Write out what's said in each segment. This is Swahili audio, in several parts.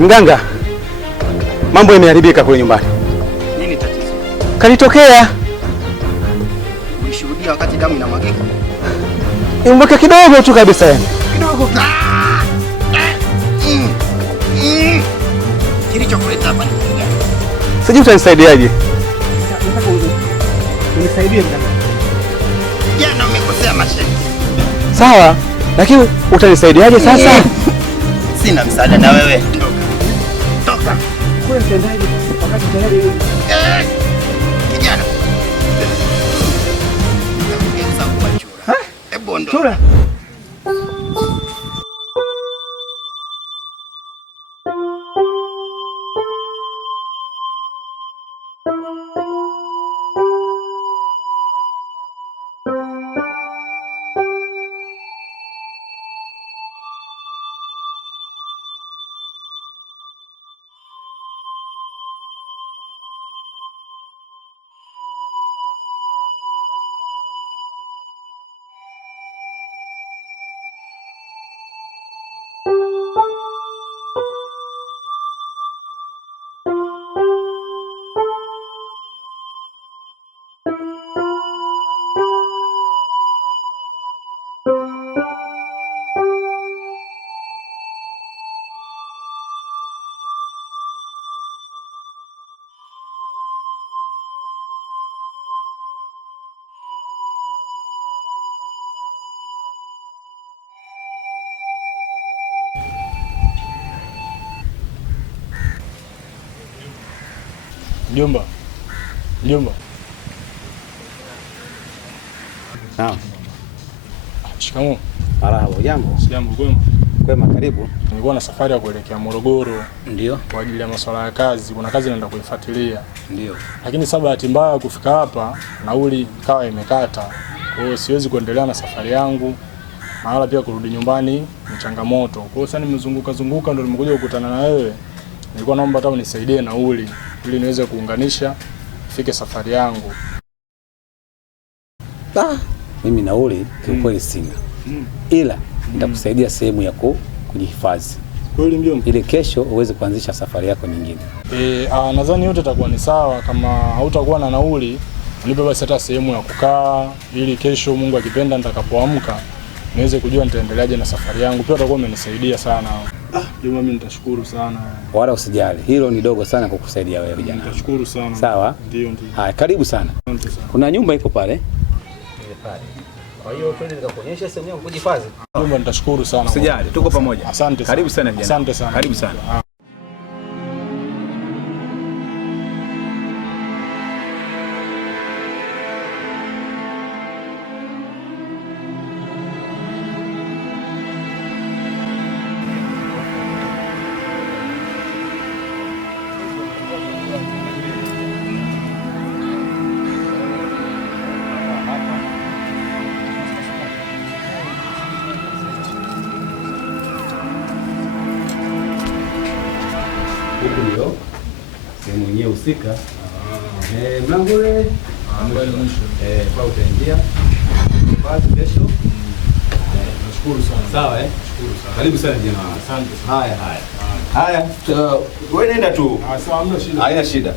Mganga, mambo yameharibika kule nyumbani. Nini tatizo? Kalitokea. Ulishuhudia wakati damu inamwagika? Imweke kidogo tu kabisa yani. Kidogo. Kilichokuleta hapa ni nini? Sijui utanisaidiaje. Nataka unisaidie mganga. Jana umekosea masharti. Sawa, lakini utanisaidiaje sasa? Sina msaada na wewe. Toka. Kule mtendaji wakati tayari kijana. Ungeza kuwa chura. Hebu ndo. chura. Mjomba. Mjomba. Naam. Shikamoo. Marahaba, jambo. Sijambo, kwema. Kwema, karibu. Nilikuwa na safari ya kuelekea Morogoro. Ndio. Kwa ajili ya masuala ya kazi. Kuna kazi naenda kuifuatilia. Ndio. Lakini sababu bahati mbaya kufika hapa nauli kawa imekata. Kwa hiyo siwezi kuendelea na safari yangu. Mahala pia kurudi nyumbani ni changamoto. Kwa hiyo sasa nimezunguka ndio nimekuja kukutana na wewe. Nilikuwa naomba hata unisaidie nauli ili niweze kuunganisha fike safari yangu. Mimi nauli kiukweli sina. Ila nitakusaidia sehemu ya kujihifadhi. Kweli mjomba? Ili kesho uweze kuanzisha safari yako nyingine. Nadhani yote itakuwa ni sawa. Kama hautakuwa na nauli, unipe basi hata sehemu ya kukaa ili kesho Mungu akipenda nitakapoamka niweze kujua nitaendeleaje na safari yangu. Pia utakuwa umenisaidia sana. Juma, mimi nitashukuru sana. Wala usijali. Hilo ni dogo sana kukusaidia wewe kijana. Nitashukuru sana. Sawa? Ndio. Haya, karibu sana. Asante sana. Kuna nyumba iko pale. Ile pale. Kwa hiyo twende nikakuonyesha sehemu ya kujihifadhi. Juma, nitashukuru sana. Usijali, tuko pamoja. Asante sana. Karibu sana kijana. Asante sana. Karibu sana. Huku ndio sehemu yenyewe husika. Mlango ule Mbele mwisho. kwa utaingia. Basi kesho. Nashukuru sana. Sawa Nashukuru sana. Karibu sana kijana. Asante sana. Haya. Wewe nenda tu. Sawa, hamna shida. Haina shida.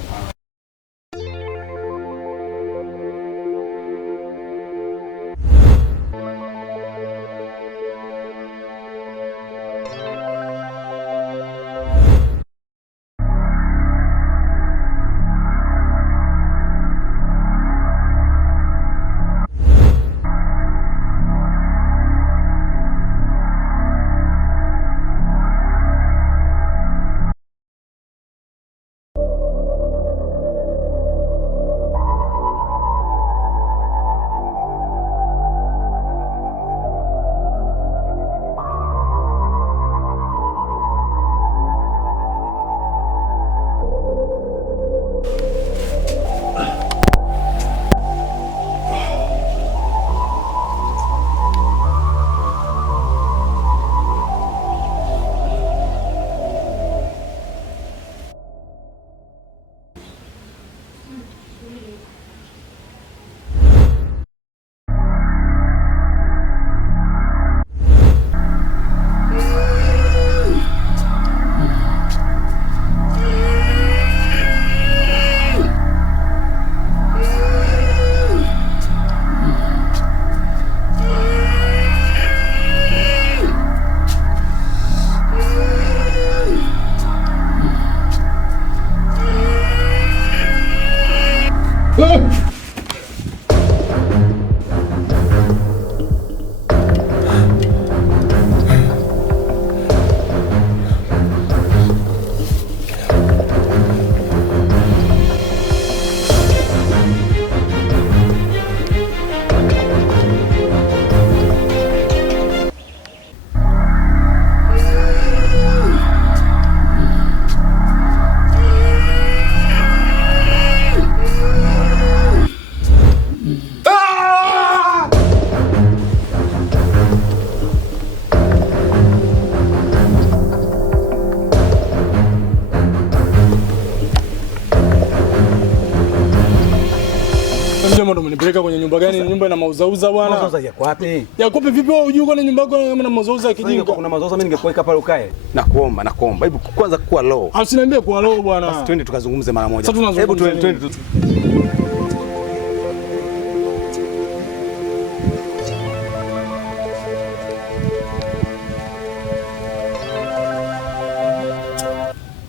Mjomba ndo umenipeleka kwenye nyumba gani? Nyumba ina mauzauza bwana. Mauzauza yako wapi? Yako vipi wewe unajua kwa nyumba yako ina mauzauza kijinga? Kuna mauzauza mimi ningekuweka pale ukae. Nakuomba. Hebu kwanza kuwa low. Asiniambie kuwa low bwana. Basi twende tukazungumze mara moja. Hebu twende.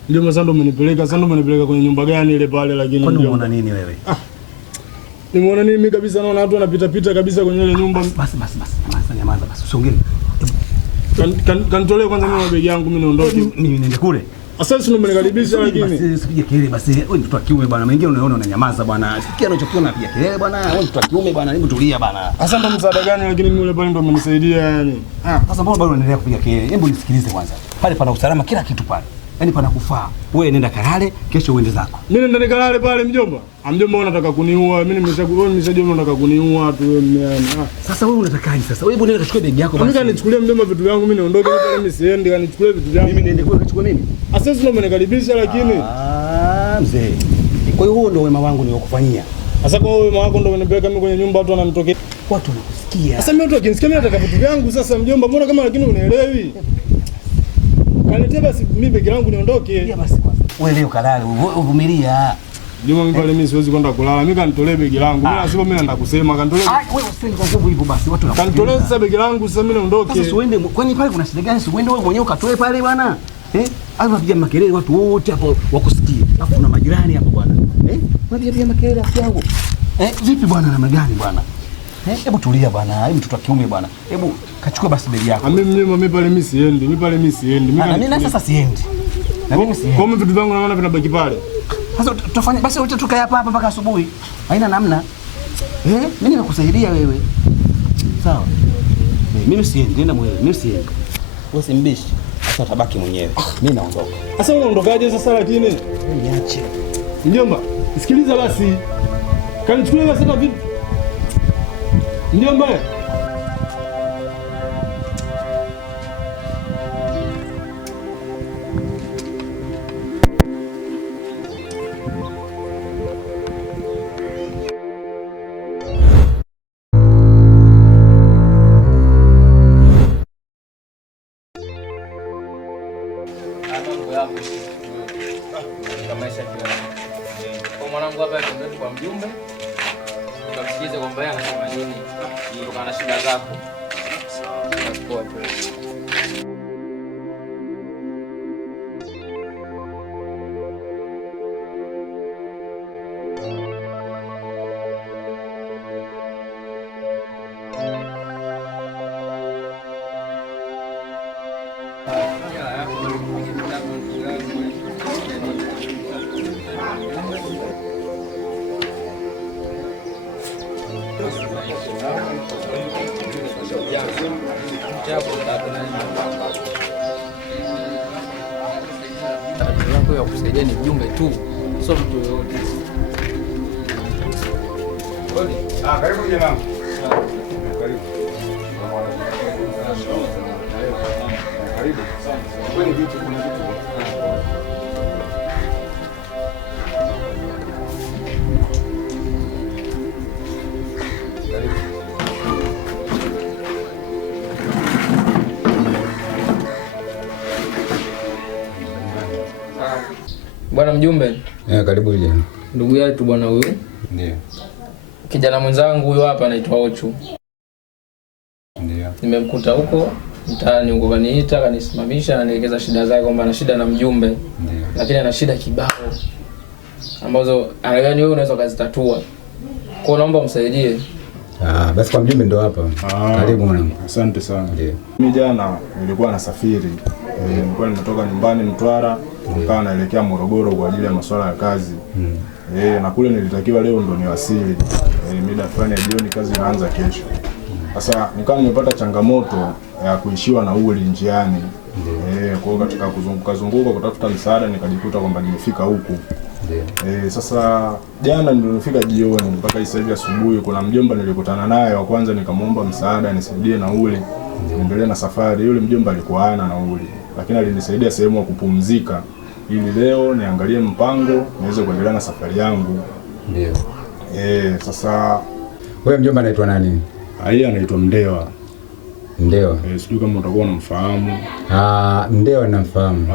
Ndio msando umenipeleka kwenye nyumba gani ile pale lakini kwani unaona nini wewe? Nimeona nini mimi kabisa naona watu wanapita kabisa kwenye ile nyumba. Basi. Nyamaza basi. Usiongee. Kanitolee kwanza mimi mabegi yangu mimi niondoke. Mimi niende kule. Sasa sio umenikaribisha lakini. Basi usipige kelele basi. Wewe mtoto wa kiume bwana. Mwingine unaona unanyamaza bwana. Sikia unachokiona unapiga kelele bwana. Wewe mtoto wa kiume bwana. Hebu tulia bwana. Sasa ndo msaada gani lakini mimi yule pale ndo amenisaidia yani. Sasa mbona bado unaendelea kupiga kelele? Hebu nisikilize kwanza. Pale pana usalama kila kitu pale. Yaani pana kufaa. Wewe nenda kalale, kesho uende zako. Mimi nenda nikalale pale mjomba. Mjomba unataka kuniua. Mimi nimeshajua unataka kuniua tu wewe. Sasa wewe unatakaje sasa? Wewe nenda kachukue begi yako basi. Mimi kanichukulia mjomba vitu vyangu mimi niondoke pale mimi siendi kanichukulie vitu vyangu. Mimi niende kule kachukue nini? Sasa sio umenikaribisha lakini. Mzee. Kwa hiyo huo ndio wema wangu nilikufanyia. Sasa kwa wema wako ndio unanipeleka mimi kwenye nyumba watu wananitokea. Watu wanakusikia. Sasa mimi watu wakinisikia mimi nataka vitu vyangu sasa mjomba mbona kama lakini unaelewi? Kanitia basi mimi begi langu niondoke. Ya basi kwanza. Wewe leo kalale, uvumilia. Juma mimi pale mimi siwezi kwenda kulala. Mimi kanitolee begi langu. Mimi nasema mimi naenda kusema kanitolee. Wewe usende kwa nguvu hivyo basi watu wanakusikia. Kanitolee sasa begi langu sasa mimi naondoke. Sasa uende kwani pale kuna shida gani? Uende wewe mwenyewe ukatoe pale bwana. Hapo unapiga makelele watu wote hapo wakusikie. Alafu kuna majirani hapo bwana. Unapiga makelele hapo yangu. Vipi bwana namna gani bwana? Hebu tulia bwana. Hebu mtoto wa kiume bwana. Hebu kachukua basi begi yako. Mimi pale mimi siendi. Mimi na sasa siendi. Na mimi siendi. Kwa vitu vyangu naona vinabaki pale. Sasa tutafanya basi wote tukae hapa mpaka asubuhi. Haina namna. Mimi nimekusaidia wewe. Sawa. Mimi siendi, nenda mwenyewe. Mimi siendi. Wewe simbishi. Sasa utabaki mwenyewe. Mimi naondoka. Sasa unaondokaje sasa lakini? Niache. Mjomba, sikiliza basi. Kanichukulia basi hata vitu. Mjomba. Mwanangu hapa ndio kwa mjumbe. Ukamsikize kwamba yeye anasema nini kutokana na shida zako. Poa tu. Tatizo ya kusaidia ni mjumbe tu, sio mtu yoyote. Karibu jamaa. Karibu. Karibu. Kwani vitu kuna vitu. Bwana mjumbe. Karibu kijana. Ndugu yetu bwana huyu. Ndio. Kijana mwenzangu huyu hapa anaitwa Ochu. Ndio. Nimemkuta huko mtaani huko, kaniita kanisimamisha, anaelekeza shida zake kwamba ana shida na mjumbe. Ndio. Lakini ana shida kibao ambazo anadhani wewe unaweza kuzitatua. Kwa naomba msaidie. Basi kwa mjumbe ndo hapa. Karibu mwanangu. Asante sana. Mimi jana nilikuwa nasafiri. Nilikuwa nimetoka nyumbani Mtwara, nikawa naelekea Morogoro kwa ajili ya masuala ya kazi. Na kule nilitakiwa leo ndo niwasili. Mida fulani ya jioni, kazi inaanza kesho. Sasa nikawa nimepata changamoto ya kuishiwa nauli njiani. Kwa hiyo katika kuzunguka kutafuta msaada nikajikuta kwamba nimefika huku. Sasa jana nilifika jioni mpaka sasa hivi asubuhi kuna mjomba nilikutana naye wa kwanza, nikamwomba msaada nisaidie nauli niendelee na safari. Yule mjomba alikuwa hana nauli, lakini alinisaidia sehemu ya kupumzika ili leo niangalie mpango niweze kuendelea na safari yangu. Ndio. Sasa wewe mjomba anaitwa nani? Yeye anaitwa Mndewa. Ndewa. Sijui kama utakuwa unamfahamu. Ndewa namfahamu.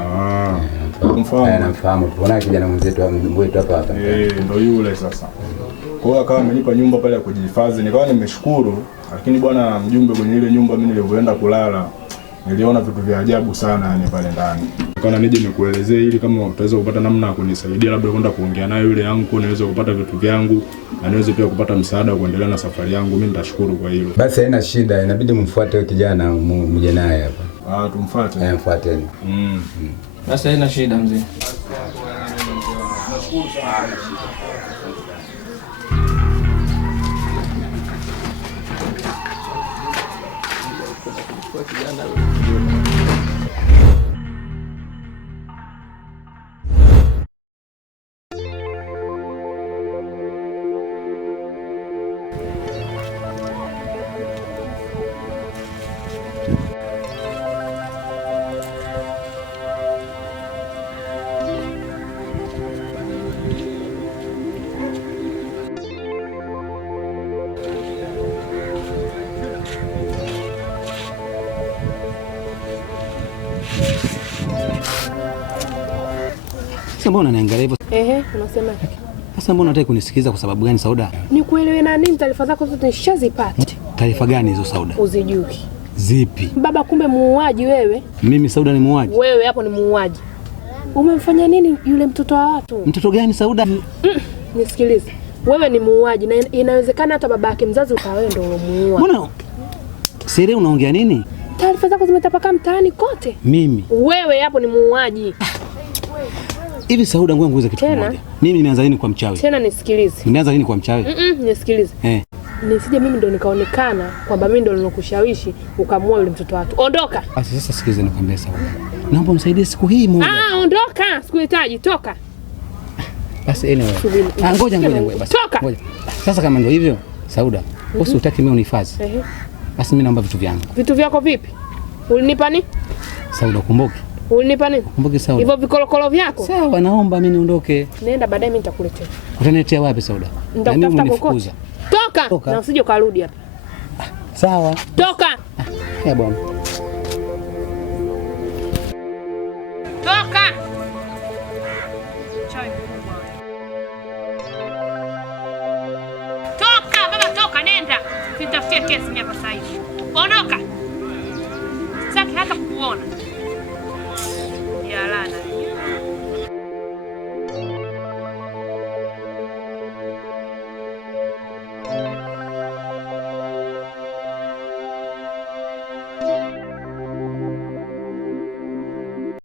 Namfahamu. Tunaona kijana mwenzetu hapa. Ndio yule sasa. Kwa hiyo akawa amenipa nyumba pale ya kujihifadhi. Nikawa nimeshukuru, lakini bwana mjumbe, kwenye ile nyumba mimi nilivyoenda kulala niliona vitu vya ajabu sana yani pale ndani. Nikaona nije nikuelezee ili kama utaweza kupata namna ya kunisaidia, labda kwenda kuongea naye yule yangu niweze kupata vitu vyangu na niweze pia kupata msaada wa kuendelea na safari yangu. Mimi nitashukuru kwa hilo. Basi haina shida, inabidi mfuate yule kijana mje naye hapa. Tumfuate. Mfuateni. Basi haina shida mzee. Nashukuru sana. Sasa mbona unaangalia hivyo? Unasema. Sasa mbona unataka kunisikiza kwa sababu gani Sauda? Nikuelewe na nini? Taarifa zako zote nishazipata. Taarifa gani hizo Sauda? Uzijui. Zipi? Baba kumbe muuaji wewe. Mimi Sauda ni muuaji? Wewe hapo ni muuaji. Umemfanya nini yule mtoto wa watu? Mtoto gani Sauda? Nisikilize. Wewe ni muuaji na inawezekana hata babake mzazi ukawa wewe ndio ulomuua. Mbona? Siri unaongea nini? Taarifa zako zimetapakaa mtaani kote. Mimi. Wewe hapo ni muuaji. Hivi Sauda, ngoja nguuze kitu kimoja. Mimi nimeanza lini kwa mchawi? Tena nisikilize. Nimeanza lini kwa mchawi? Nisikilize. Nisije mimi ndo nikaonekana kwamba mimi ndo nilokushawishi ukamua yule mtoto watu. Ondoka. Basi sasa sikilize nikwambie Sauda. Naomba msaidie siku hii moja. Ondoka. Sikuhitaji, toka. Basi anyway. Ngoja basi. Toka. Ngoja. Sasa kama ndio hivyo, Sauda, wewe utaki mimi unihifadhi. Basi mimi naomba vitu vyangu. Vitu vyako vipi? Ulinipa nini? Sauda, kumbuke. Ulinipa nini? Kumbuke Sauda. Hivyo vikolokolo vyako? Sawa, naomba mimi niondoke. Nenda baadaye mimi nitakuletea. Utaniletea wapi Sauda? Nitakutafuta kokote. Toka. Na usije ukarudi hapa. Sawa. Toka. Bwana. Toka. Toka baba, toka, nenda. Nitafutie kesi mimi hapa sasa hivi. Ondoka. Sitaki hata kukuona. Ya lana.